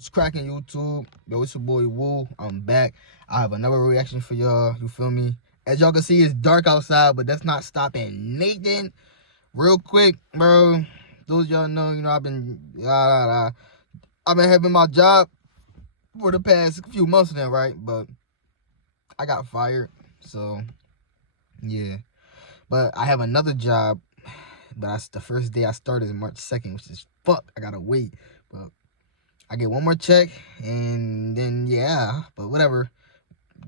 It's cracking YouTube. Yo, it's your boy Woo. I'm back. I have another reaction for y'all. You feel me? As y'all can see, it's dark outside, but that's not stopping Nathan. Real quick, bro. Those y'all know, I've been having my job for the past few months now, right? But I got fired, so yeah. But I have another job. But that's the first day I started is March 2nd, which is fuck. I gotta wait, but I get one more check, and then, yeah, but whatever.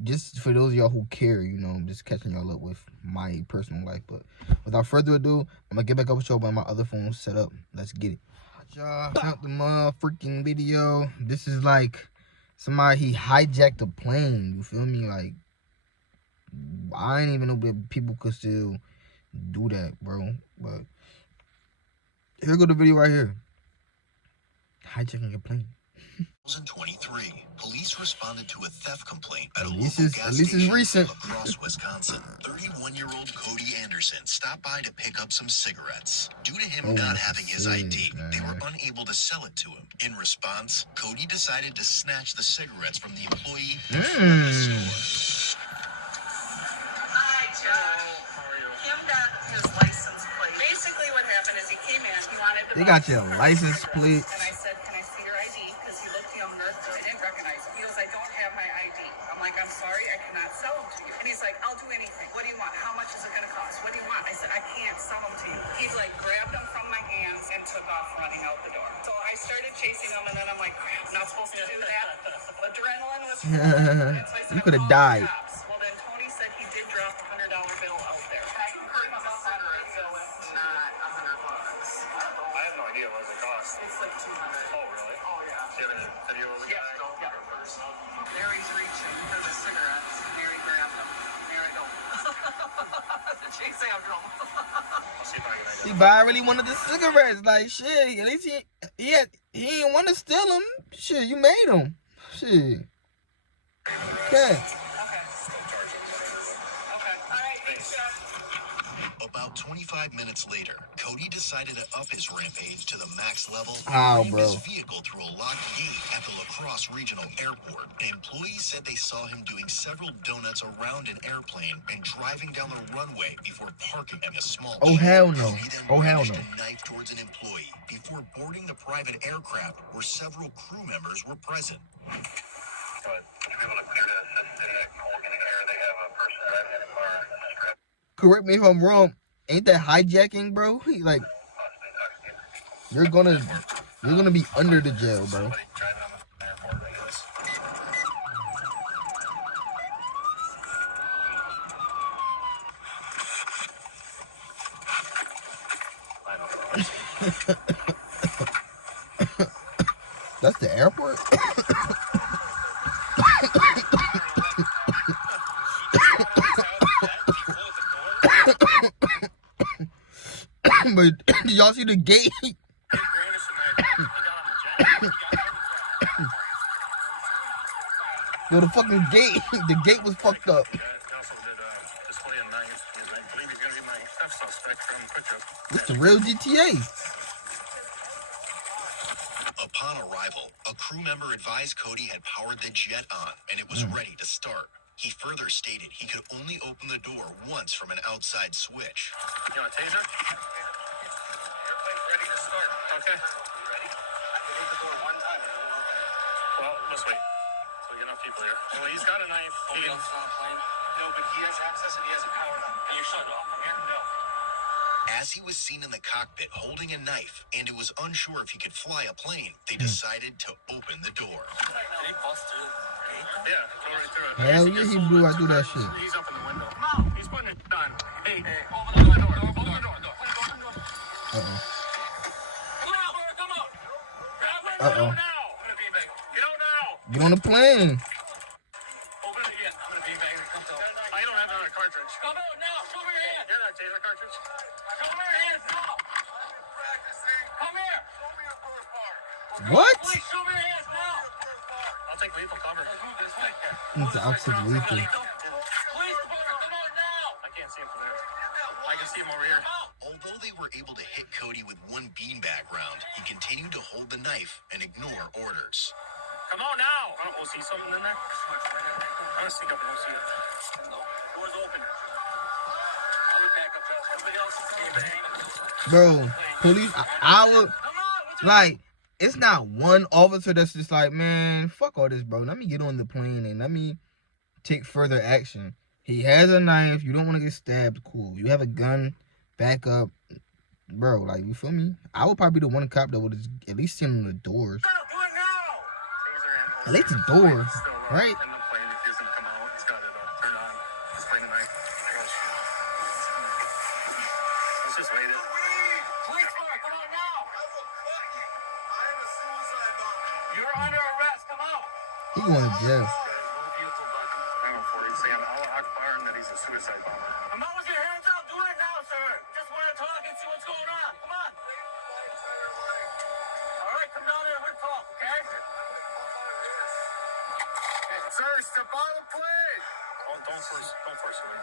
Just for those of y'all who care, I'm just catching y'all up with my personal life. But without further ado, I'm going to get back up with y'all when my other phone's set up. Let's get it. Y'all, out the motherfucking video. This is like somebody, he hijacked a plane. You feel me? Like, I ain't even know that people could still do that, bro. But here go the video right here. Hijacking a plane. 2023, police responded to a theft complaint at a At local gas least it's station recent. across Wisconsin. 31-year-old Cody Anderson stopped by to pick up some cigarettes. Due to him not having his ID, they were unable to sell it to him. In response, Cody decided to snatch the cigarettes from the employee and flood the store. Hi, Joe. How are you? Kim got his license plate. Basically, what happened is he came in. He wanted to. They got your license plate. And I said, "Can I see your ID?" Because he looked younger. I didn't recognize him. He goes, "I don't have my ID." I'm like, "I'm sorry, I cannot sell them to you." And he's like, "I'll do anything. What do you want? How much is it going to cost? What do you want?" I said, "I can't sell them to you." He's like, grabbed them from my hands and took off running out the door. So I started chasing him, and then I'm like, "Crap, I'm not supposed to do that." Adrenaline was flowing. So I said, You could have died. Well, then Tony said he did drop a $100 bill out there. I can bring him a cigarette, so it's not $100. I have no idea what it costs. It's like 200. Oh, really? Oh, yeah. Do you have any video of the guy? Yeah. There he's reaching for the cigarettes. There he grabbed them. There I go. Chase after him. I'll see if I can identify. He buy really wanted the cigarettes. Like, shit, at least he didn't want to steal them. Shit, you made them. Shit. Okay. About 25 minutes later, Cody decided to up his rampage to the max level How, and bro? his vehicle through a locked gate at the La Crosse Regional Airport. Employees said they saw him doing several donuts around an airplane and driving down the runway before parking in a small Oh, hell no. Cody then Oh, hell no. brandished a knife towards an employee before boarding the private aircraft where several crew members were present. But to be able to clear the assist in the air, they have a person driving in a car strapped. Correct me if I'm wrong. Ain't that hijacking, bro? Like, you're gonna be under the jail, bro. Somebody driving on the airport, I guess. I don't know. That's the airport? But did y'all see the gate? Yo, the fucking gate. The gate was fucked up. He also did display a knife. I believe he's going to be my theft suspect from Quick Trip. It's the real GTA. Upon arrival, a crew member advised Cody had powered the jet on and it was ready to start. He further stated he could only open the door once from an outside switch. You want a taser? Airplane's ready to start. Okay. Ready? I can hit the door one time. Well, let's wait. So we get enough people here. Well, he's got a knife. Nobody else is on the plane? No, but he has access and he has it powered on. Can you shut it off from here? No. As he was seen in the cockpit holding a knife and it was unsure if he could fly a plane, they decided to open the door. Did he bust through? Yeah, go right through it. Hell yeah, he blew. I do that shit. He's up in the window. No. He's putting it on. Hey, open the door. Open the door. Uh-oh. Come out. Uh-oh. Get out now. Get on the plane. Open it again. I'm gonna beanbag it. I don't have another cartridge. Come out now. Show me your hand. You're not taser cartridge. Show me your hands now. Come here. Show me your first part. What? Please show me your hands now. I'll take lethal cover. Move this way. It's the opposite of lethal. Police department, come out now. I can't see him from there. I can see him over here. Although they were able to hit Cody with one beanbag round, he continued to hold the knife and ignore orders. Come on now. I don't OC something in there. I'm gonna sneak up and OC it. Doors open. I'll be back up. Everybody else is Bro, police, I would, like, it's not one officer that's just like, man, fuck all this, bro. Let me get on the plane and let me take further action. He has a knife. You don't want to get stabbed. Cool. You have a gun. Back up. Bro, like, you feel me? I would probably be the one cop that would at least send on the doors. At least the doors, right? In the plane, if he doesn't come out, he's got it turned on. Just bring the knife. Let's just wait it. Police car, come out now! I am a suicide bomber. You're under arrest, come out! He going to jail. He's saying Allah Akbar and that he's a suicide bomber. Come on with your hands up, do it now, sir! Just want to talk and see what's going on. Come on! Alright, come down here and we'll talk, okay? Sir, step out of the plane! Don't force it.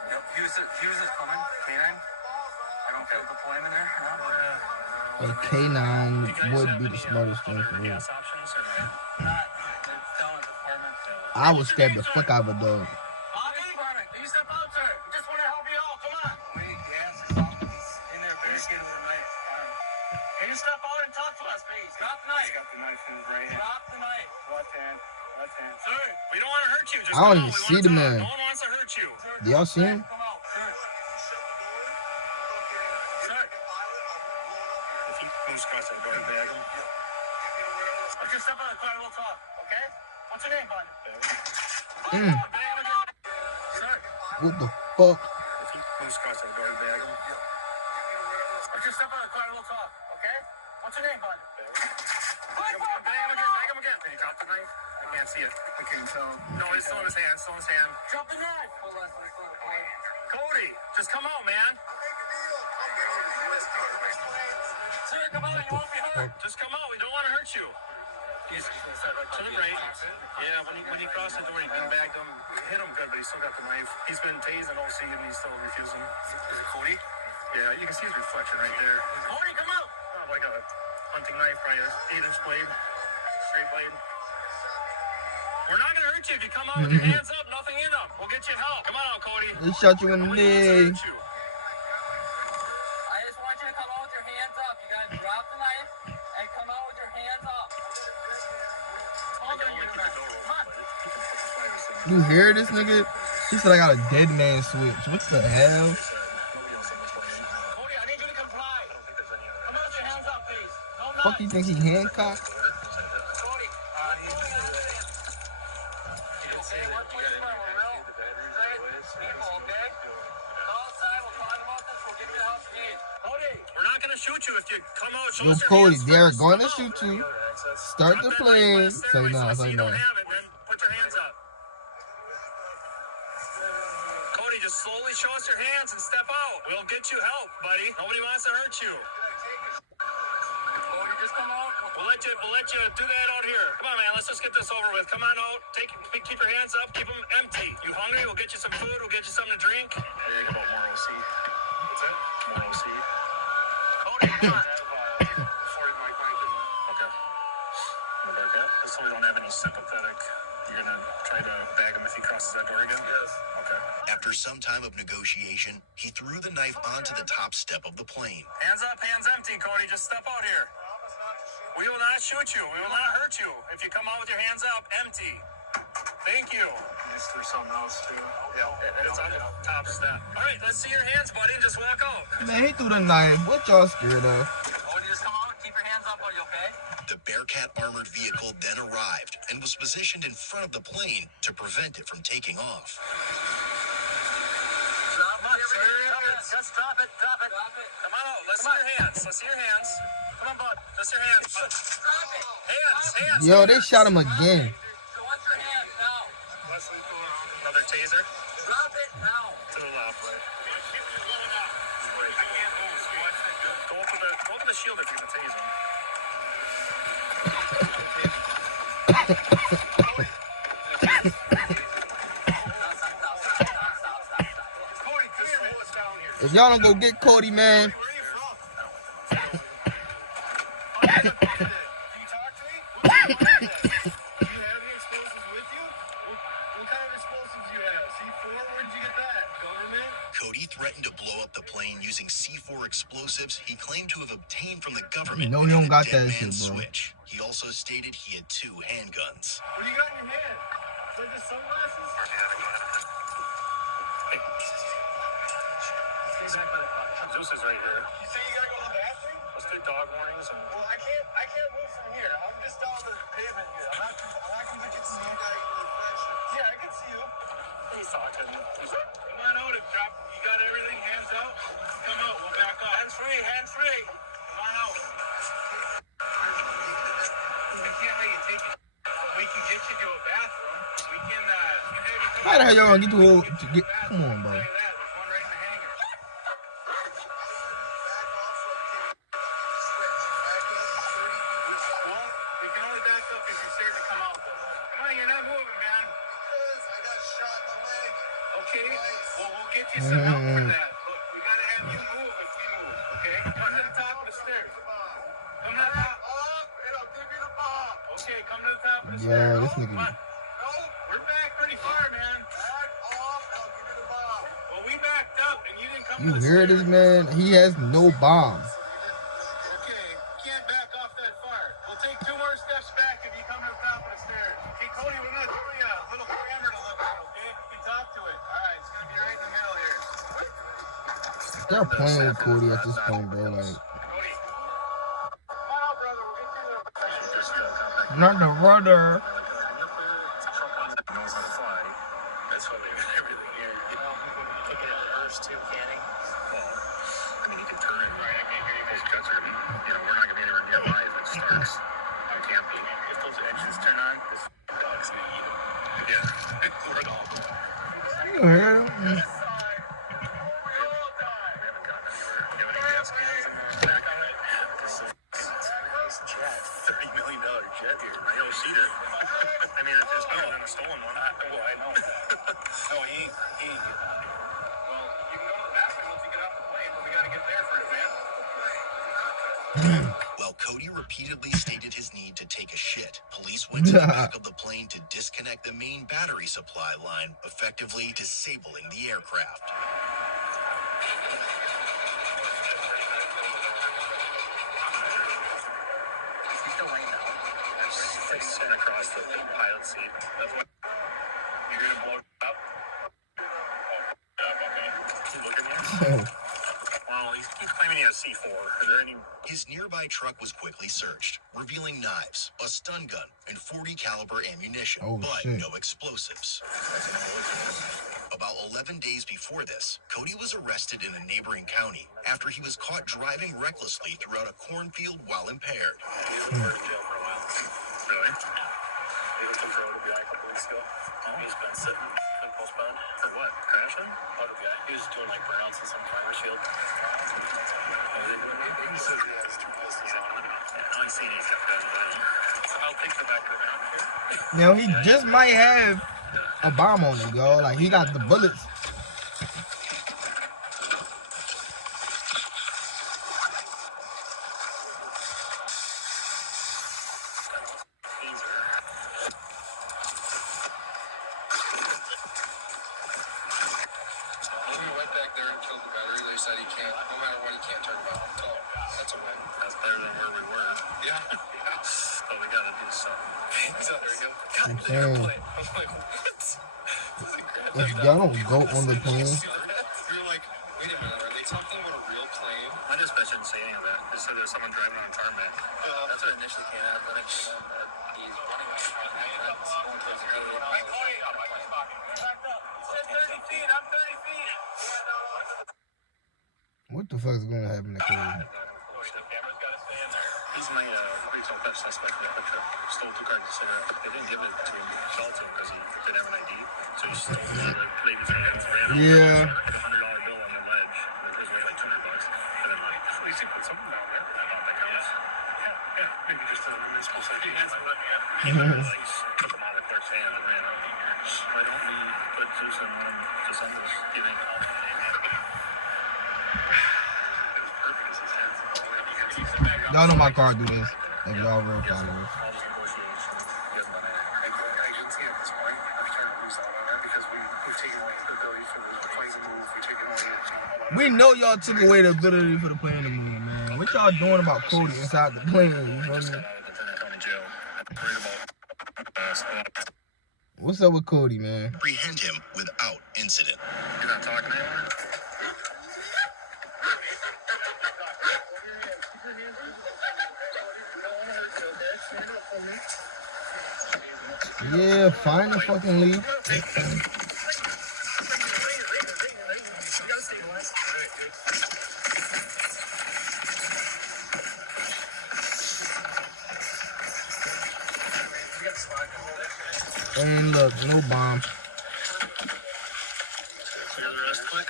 Yep, Hughes is coming. K9. I don't feel deployment there. No? A K9 would be the smartest thing for me. Gas options or not? It's down at the department. I would stab the fuck out of a dog. You step out, sir. We just want to help you out. Come on. Wait, gas or something. He's in there barricaded with a knife. Can you step out and talk to us, please? Drop the knife. He's got the knife in his right hand. Drop the knife. Left hand. Sir, we don't want to hurt you. Just I don't even see the man. No one wants to hurt you. Do y'all see him? Come out, sir. Sir. If he moves across that door, bag him. I'll just step out of the car and we'll talk, okay? What's your name, bud? Sir. What the fuck? If he moves across that door, bag him. I'll just step out of the car and we'll talk, okay? What's your name, bud? Bag him again. Can you drop the knife? I can't see it. I can't tell. No, it's still in his hand. Drop the knife. Cody, just come out, man. Sir, come out. You won't be hurt. Just come out. We don't want to hurt you. He's to the right. Yeah, when he crossed the door, he beanbagged him. Hit him good, but he still got the knife. He's been tased and OC, and he's still refusing. Is it Cody? Yeah, you can see his reflection right there. Cody, come out. Oh, like a hunting knife, probably an 8-inch blade, straight blade. We're not gonna hurt you if you come out with your hands up, nothing in them. We'll get you help. Come on out, Cody. He shot you in the leg. I just want you to come out with your hands up. You gotta drop the knife and come out with your hands up. You hear this nigga? He said I got a dead man switch. What the hell? Cody, I need you to comply. Come out with your hands up, please. No Fuck you think he handcuffed? Cody, we're not gonna shoot you if you come out. Show Yo, us your Cody, hands they're first. going to Come out. shoot you. Start the plane. Say no, So say you no. don't have it, then put your hands up. Cody, just slowly show us your hands and step out. We'll get you help, buddy. Nobody wants to hurt you. Cody, just come out. We'll let you do that out here. Come on, man. Let's just get this over with. Come on out. Keep your hands up. Keep them empty. You hungry? We'll get you some food. We'll get you something to drink. I think about more OC. What's that? More OC. Cody, come on. So we don't have any sympathetic. You're gonna try to bag him if he crosses that door again? Yes. Okay. After some time of negotiation, he threw the knife onto the top step of the plane. Hands up, hands empty, Cody. Just step out here. We will not shoot you. We will not hurt you. If you come out with your hands up, empty. Thank you. Just threw something else too. Yeah, it's on the top step. All right, let's see your hands, buddy, and just walk out. Man, he threw the knife. What y'all scared of? Cody, just come out. Keep your hands up, buddy. Okay? The Bearcat armored vehicle then arrived and was positioned in front of the plane to prevent it from taking off. Drop it. Just drop it. Drop it. Come on out. Let's see your hands. Let's see your hands. Come on, bud. Just your hands. Drop it. Hands. Yo, they shot him again. So what's your hands now? Leslie, another taser. Drop it now. To the left, right. Go for the shield if you're gonna tase him. If y'all don't go get Cody, man. Where are you from? Do you talk to me? Do you have using C4 explosives he claimed to have obtained from the government. No, you don't got Dead that shit, man's bro. switch. He also stated he had 2 handguns. What do you got in your hand? Is that just sunglasses? Zeus is right here. You say you gotta go to the bathroom? Let's do dog warnings and. Well, I can't move from here. I'm just on the pavement here. I'm not gonna get you to see you guys in the reflection. Yeah, I can see you. He's talking. Come on out and drop. You got everything. Hands out. Come out. We'll back up. Hands free. Hands free. Come on out. I can't let you take it. But we can get you to a bathroom. We can. How the hell y'all gonna get to old to get? Come on, bro. There's one right in the hanger. Well, we can only back up if you're scared to come out, though. Come on, you're not moving, man. Because I got shot in the leg. Okay, well, we'll get you some help for that. Look, we gotta have you move if we move, okay? Come to the top of the stairs. Come to the top. And I'll give you the bomb. Okay, come to the top of the stairs. Yeah, this Come nigga. on. No, we're back pretty far, man. Back off, and I'll give you the bomb. Well, we backed up, and you didn't come You to the hear stairs. this man? He has no bombs. Okay, can't back off that far. We'll take 2 more steps back if you come to the top of the stairs. Okay, Cody, we're gonna throw you a little camera to look at, okay? We talk to it. All right, it's gonna be right in the middle here. They're playing with Cody at this point, bro. Like, Cody, come on out, brother. We'll get you the. not the rudder. Knows how to fly. That's why they got everything here. Pick it up first too, can he? Well, I mean, he can turn it right. I can't hear you. Those jets are gonna be, we're not gonna be anywhere nearby if it starts. I can't be. If those engines turn on, this dog's gonna eat them. Yeah, we're all going. You hear him? We haven't gotten anywhere. You have any gas cans in the back on it? It's a nice jet. $30 million jet here. I don't see it. I mean, it's better than a stolen one. Well, I know that. No, he ain't getting that. Well, you can go to the bathroom once you get off the plane, but we gotta get there first, man. While Cody repeatedly stated his need to take a shit, police went to the back of the plane to disconnect the main battery supply line, effectively disabling the aircraft. He's still laying down. It's like sitting across the pilot seat. That's what. You're gonna blow it up? Oh, okay. Look at me. Well, he keeps claiming he has C4. Are there any? His nearby truck was quickly searched, revealing knives, a stun gun, and .40 caliber ammunition, Oh, but shit. no explosives. About 11 days before this, Cody was arrested in a neighboring county after he was caught driving recklessly throughout a cornfield while impaired. He hasn't been in jail for a while. Really? He was controlled to be a couple weeks ago. Oh, he's been sitting in postponed. For what? Crashing? Auto guy. He was doing like burnouts in some farmer's field. He said he has 2 pistols on him. Yeah, I ain't seen any stuff done. So I'll take the back around here. Now he just might have a bomb on him, yo. Like he got the bullets. When we went back there and killed the battery, they said he can't, no matter what, he can't turn it on. So that's a win. That's better than where we were. Yeah. But we gotta do something. So there you go. I'm God, saying, airplane. I was like, what? if y'all don't go on the plane, You're like, wait a minute, are they talking about a real plane? My dispatch didn't say any of that. They said there's someone driving on a tarmac. That's what initially came out, then it came out that he's running on the front end, and that's going towards the other way. what the fuck is gonna happen to Cody? He's my retail theft suspect in that picture. Stole 2 cartons of cigarettes. They didn't give it to him. They sold it to him because he didn't have an ID. So he stole it out of the lady's hands, ran over, Yeah. put a $100 bill on the ledge. And it was worth like $200. And then like, at least he put something down there. I thought that counts. Yeah. Maybe just a municipal safety. He literally like took him out of the clerk's hand and ran out. Why don't we put Zeus in one to send us giving all the Y'all know my car do this. If y'all real followers. all the negotiations. He hasn't done anything. I didn't see it at this point. I've turned lose out on that because we've taken away the ability for the play to move. We've taken away all that. We know y'all took away the ability for the plane to move, man. What y'all doing about Cody inside the plane? You feel me? What's up with Cody, man? Apprehend him without incident. You're not talking anymore? Yeah, fine and fucking leave. And look, no bomb. Clear the rest quick.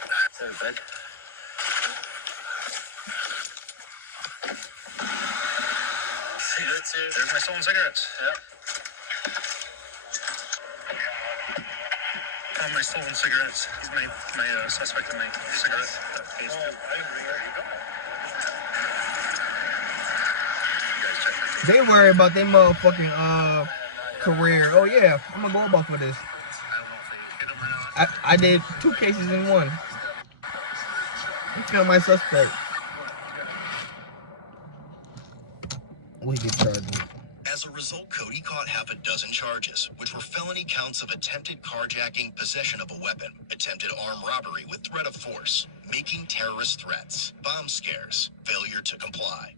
There's my stolen cigarettes. Yep. Found my stolen cigarettes. He's my suspect in my cigarette case. They worry about their motherfucking career. Oh yeah, I'm gonna go about for this. I did 2 cases in one. You feel my suspect. We get charged. As a result, Cody caught half a dozen charges, which were felony counts of attempted carjacking, possession of a weapon, attempted armed robbery with threat of force, making terrorist threats, bomb scares, failure to comply,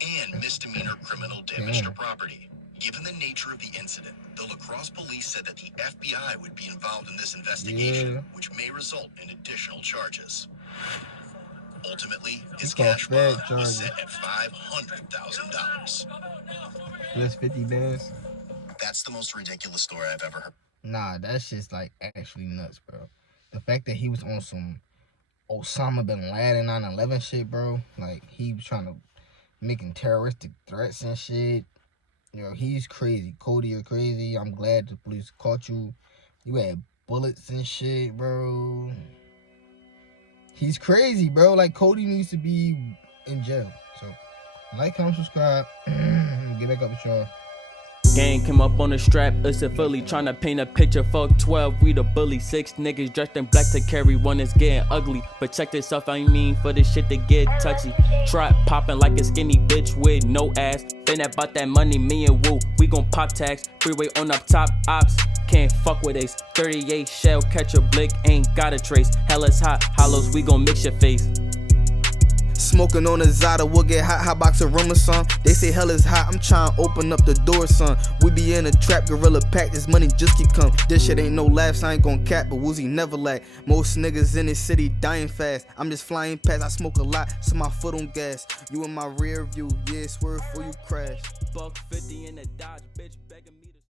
and misdemeanor criminal damage to property. Given the nature of the incident, the La Crosse police said that the FBI would be involved in this investigation, which may result in additional charges. Ultimately, his cash bond was set at $500,000. That's 50 bands. That's the most ridiculous story I've ever heard. Nah, that's just like actually nuts, bro. The fact that he was on some Osama bin Laden 9/11 shit, bro. Like he was trying to making terroristic threats and shit. You know, he's crazy. Cody, you're crazy. I'm glad the police caught you. You had bullets and shit, bro. He's crazy, bro. Like, Cody needs to be in jail. So, like, comment, subscribe. Get back up with y'all. Gang came up on the strap, it's a Philly, tryna paint a picture, fuck 12, we the bully, 6 niggas dressed in black to carry one is getting ugly, but check this stuff, I mean for this shit to get touchy, trap popping like a skinny bitch with no ass, been about that money, me and Woo, we gon' pop tags, freeway on up top, ops, can't fuck with Ace, 38 shell, catch a blick, ain't got a trace, hell is hot, hollows, we gon' mix your face. Smoking on a Zada, we'll get hot box of rumor, son. They say hell is hot, I'm trying to open up the door, son. We be in a trap, gorilla pack, this money just keep come. This shit ain't no laughs, I ain't gon' cap, but Woozy never lack. Most niggas in this city dying fast. I'm just flying past, I smoke a lot, so my foot on gas. You in my rear view, yeah, swerve before you crash. Buck 50 in the Dodge, bitch begging me.